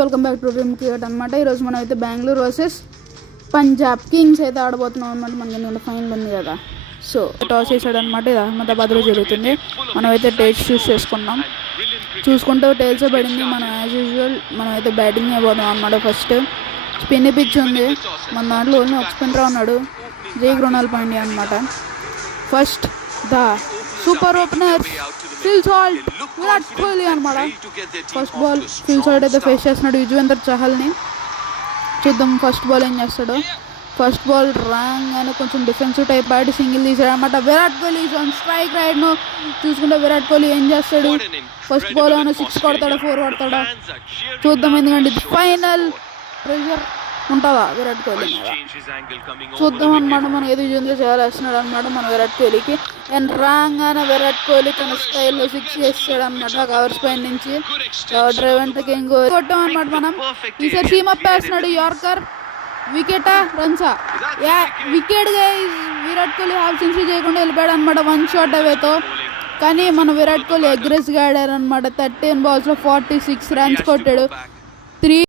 Welcome back to dream cricket అనమాట. ఈరోజు మనం అయితే బెంగళూరు వర్సెస్ పంజాబ్ కింగ్స్ అయితే ఆడబోతున్నాం అనమాట. మనకి ఎందుకంటే ఫైనల్ ఉంది కదా, సో టాస్ చేసాడు అనమాట. ఇది అహ్మదాబాద్లో జరుగుతుంది. మనం అయితే టేల్స్ చూస్ చేసుకున్నాం. చూసుకుంటూ టేల్సే పడింది. మనం యాజ్ యూజువల్ మనం అయితే బ్యాటింగ్ అయిపోతాం అనమాట. ఫస్ట్ స్పిన్ పిచ్ ఉంది మన దాంట్లో, ఓన్లీ ఒక స్పిన్నర్ ఉన్నాడు, జై కృణాల్ పాండ్యా అనమాట. First the super opener Phil Salt, Virat Kohli అనమాట. ఫస్ట్ బాల్ ఫిల్ సాల్ట్ అయితే ఫేస్ చేస్తున్నాడు యుజ్వేంద్ర చహల్ని. చూద్దాం ఫస్ట్ బాల్ ఏం చేస్తాడు. ఫస్ట్ బాల్ రాగానే కొంచెం డిఫెన్సివ్ టైప్ ఆడి సింగిల్ తీసాడు అనమాట. Virat Kohli on strike rate ను చూసుకుంటే విరాట్ కోహ్లీ ఏం చేస్తాడు. ఫస్ట్ బాల్ ఏమైనా 6 కొడతాడా 4 కొడతాడా చూద్దాం. ఎందుకంటే ఇది ఫైనల్, ప్రెషర్ ఉంటుందా విరాట్ కోహ్లీ మీద చూద్దాం అనమాట. మనం ఏదో యుజ్వేంద్ర చహల్ వేస్తున్నాడు అనమాట మన విరాట్ కోహ్లీకి. అండ్ రాగానే విరాట్ కోహ్లీ తన స్టైల్లో 6 చేస్తాడు అనమాట కవర్స్ పైన నుంచి. డ్రైవ్ అంటే కొట్టాం అనమాట మనం. ఈసారి సీమ్ అప్ వేస్తున్నాడు, యార్కర్, వికెటా రన్సా, wicket Virat Kohli half century చేయకుండా వెళ్ళిపోయాడు అనమాట 1 షాట్ అవేతో. కానీ మన విరాట్ కోహ్లీ అగ్రెసివ్గా ఆడారు అనమాట. 13 balls లో 46 runs కొట్టాడు. 3